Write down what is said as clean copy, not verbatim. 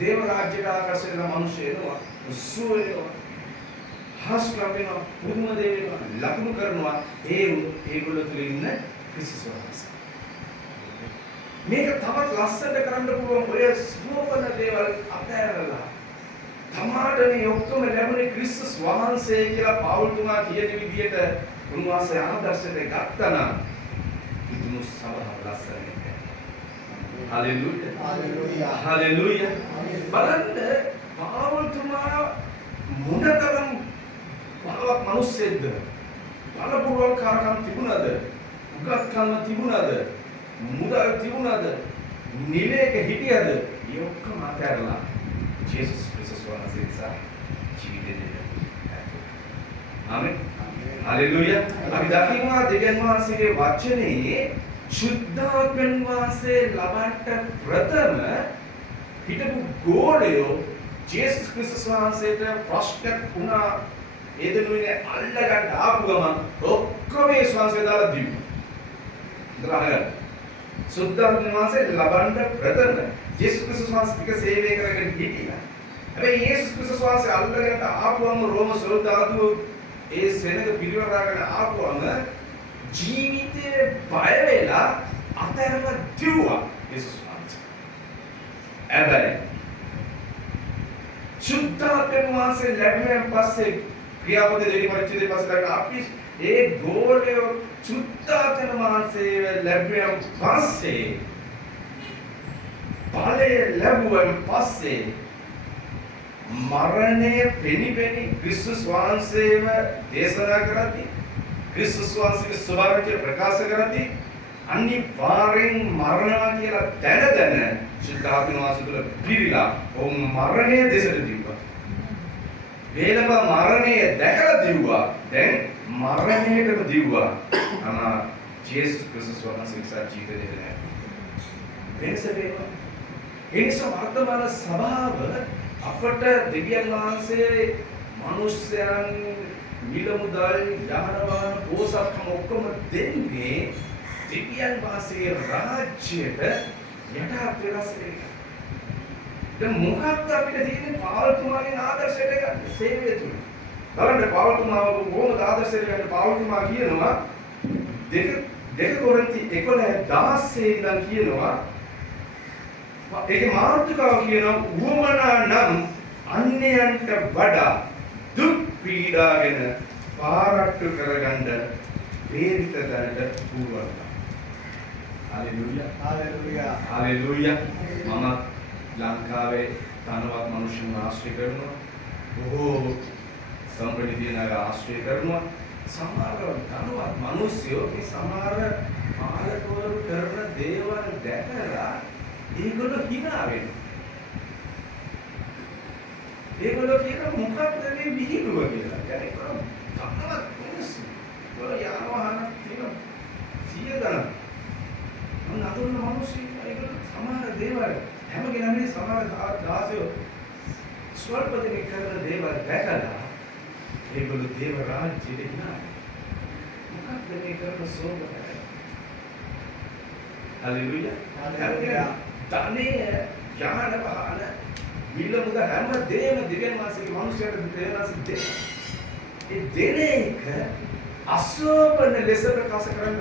දේව රාජ්‍යයට ආකර්ෂණය කරන මිනිස්සු එනවා. උස්සුව එනවා. හාස්කම් වෙනවා. පුදුම දේ වෙනවා. ලකුණු කරනවා. ඒගොල්ලෝ තුල ඉන්න ක්‍රිස්තුස් වහන්සේ. මේක තවත් ලස්සනට කරන්න පුළුවන් ඔය සුවපන දේවල් අතහැරලා තමාට මේ ඔක්කොම ලැබුණේ ක්‍රිස්තුස් වහන්සේ කියලා පෞල්තුමා කියන විදිහට උන්වහන්සේ ආදර්ශයට ගත්තා නම් ඉදුණු සබහා ලස්සන එක. හලෙලූයා. හලෙලූයා. හලෙලූයා. බලන්න පෞල්තුමා මොනතරම් බලවත් මිනිස්සෙක්ද? බලපුරවල්කාරකම් තිබුණාද? උගත්කම තිබුණාද? මුදල් තිබුණාද? නිවේක හිටියද? ඒ ඔක්කොම අතහැරලා ජේසුස් ක්‍රිස්තුස් වහන්සේ නිසා ජීවිතේ දෙන්න. ආමෙන්. හලෙලූයා. අපි දකිනවා දෙවියන් වහන්සේගේ වචනේ සුද්ධාත්මයන් වහන්සේ ලබන්න ප්‍රථම හිටපු ගෝලයෝ ජේසුස් ක්‍රිස්තුස් වහන්සේට ප්‍රශ්න වුණා. ඒ දෙනුනේ අල්ලගන්න ආපු ගමන් ඔක්කොම ඒ වහන්සේ දාලා දීපු. දරහගන්න. සුද්ධාත්මයන් වහන්සේ ලබන්න ප්‍රථම ජේසුස් ක්‍රිස්තුස් වහන්සේට සේවය කරගෙන හිටියා. හැබැයි යේසුස් ක්‍රිස්තුස් වහන්සේ අල්ලගන්න ආපුවම රෝම සොල්දාදුවෝ ඒ සෙනඟ පිරිවරාගෙන ආපුවම ජීවිතේ බය වෙලා අතහැරලා දිව්වා යේසුස් වහන්සේ. හැබැයි සුද්ධාත්මයන් වහන්සේ ලැබුණෙන් පස්සේ ක්‍රියාපද දෙවි පරිච්ඡේදයේ පස්සේ අපි ඒ ගෝලය සුද්ධාත්මයන් වහන්සේ ලැබුණෙන් පස්සේ බලය ලැබුවෙන් පස්සේ මරණය පෙනිපෙනි ක්‍රිස්තුස් වහන්සේව දේශනා කරති ක්‍රිස්තුස් වහන්සේගේ ස්වභාවය ප්‍රකාශ කරති අනිවාර්යෙන් මරණවා කියලා දැන සුද්ධාත්මයන් වහන්සේ තුළ පිරීලා ඔව් මරණය දෙසට දිව්වා. වේලම මරණය දැකලා දිව්වා. දැන් මරණයටම දිව්වා. අනා ජේසුස් ක්‍රිස්තුස් වහන්සේ නිසා ජීවිතේ දෙන්නේ. වෙනස වෙනවා. ඒ නිසා වර්තමාන සභාව අපට දෙවියන් වහන්සේ මිනිස්යන් මිල මුදල් යානවාහන පෝසත්කම් ඔක්කොම දෙන්නේ දෙවියන් වහන්සේගේ රාජ්‍යයට යටහත් වෙනස් වෙන්න. දැන් මොකක්ද අපිට තියෙන්නේ පාවල්තුමාගෙන් ආදර්ශයට ගන්න සේවය තුල. බලන්න පාවල්තුමාව කොහොමද ආදර්ශයට ගන්න පාවල්තුමා කියනවා දෙක කොරින්ති 11:16 ඉඳන් කියනවා ඒකේ මාතෘකාව කියනවා උවමනා නම් අන්‍යයන්ට වඩා දුක් පීඩාගෙන පාරට්ටු කරගන්න වේදිත දැනට පුළුවන්. Hallelujah hallelujah hallelujah. මම ලංකාවේ ධනවත් මිනිසුන් ආශ්‍රය කරනවා. බොහෝ සම්ප්‍රදාය දිනන ආශ්‍රය කරනවා. සමහර ධනවත් මිනිස්සු මේ සමහර පාලකවරු කරන දේවල් දැකලා ඒගොල්ලෝ hina වෙනවා. ඒගොල්ලෝ කියන මොකක්ද මේ විහිළුව කියලා. يعني ධනවත් මිනිස්සු. ඔය යානවාහන තියෙන 100 ගණන්. මම අඳුරන මිනිස්සු ඒගොල්ලෝ සමහර දේවල් හැම කෙනාම සමහර දාසයෝ ස්වල්ප දෙනෙක් කරන දේවල් දැකලා ඒගොල්ලෝ දේව රාජ්‍යෙට hina. මොකක්ද මේ කරන සෝබන? Hallelujah hallelujah. ධනේ යාන වාහන මිල මුදල් හැම දෙයක්ම දෙවියන් වහන්සේගේ මිනිස්යාට දෙවියන් වහන්සේ දෙන. ඒ දෙන එක අසෝබන ලෙස ප්‍රකාශ කරන්න